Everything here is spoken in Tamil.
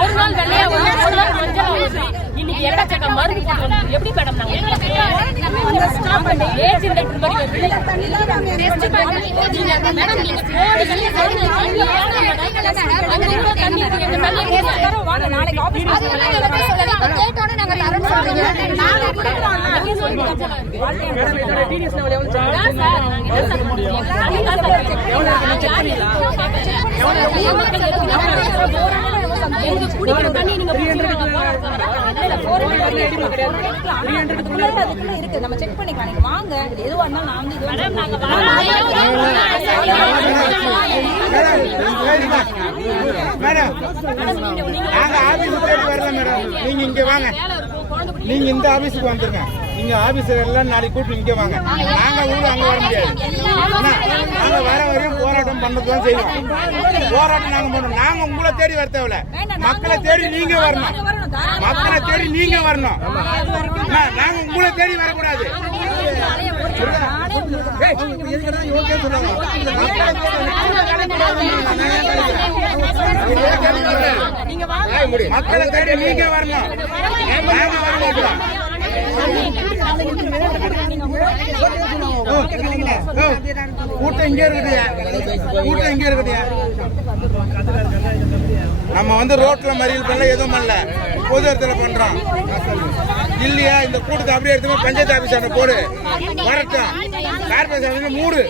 ஒரு நாள் வெள்ளையா ஒரு நாள் மஞ்சள் இன்னைக்கு எக்கச்சக்க மருந்து எப்படி மேடம் குடிக்கிற தண்ணி நீங்க இருக்கு நம்ம செக் பண்ணிக்கலாம். நீங்க வாங்க, எதுவா இருந்தாலும் நாங்க ஆபீஸ் தேடி வரல மேடம். நீங்க இங்க வாங்க, நீங்க இந்த ஆபீஸுக்கு வந்துருங்க. நீங்க ஆபீசர் எல்லாம் நாளைக்கு கூப்பிட்டு இங்க வாங்க. நாங்க ஊருக்கு அங்க வர முடியாது. நாங்க வர வரையும் போராட்டம் பண்ணதான் செய்வோம். போராட்டம் நாங்க பண்ணோம். நாங்க உங்களை தேடி வர தேவையில்ல, மக்களை தேடி நீங்க வரணும். மக்களை தேடி நீங்க வரணும். நாங்க உங்களை தேடி வரக்கூடாது. மக்களை தேடி நீங்க வரணும். நாங்க வரணும். கூட்டம் இங்கே இருக்குதுயா, கூட்டம் இங்கே இருக்குதுயா. நம்ம வந்து ரோட்ல மறியல் பண்ணல, எதுவும் பண்ணல, பொது இடத்துல பண்றோம் இல்லையா? இந்த கூட்டத்தை அப்படியே எடுத்து பஞ்சாயத்து ஆபீஸ் போடு, வரட்டும். கார்பரேஷன் மூடு.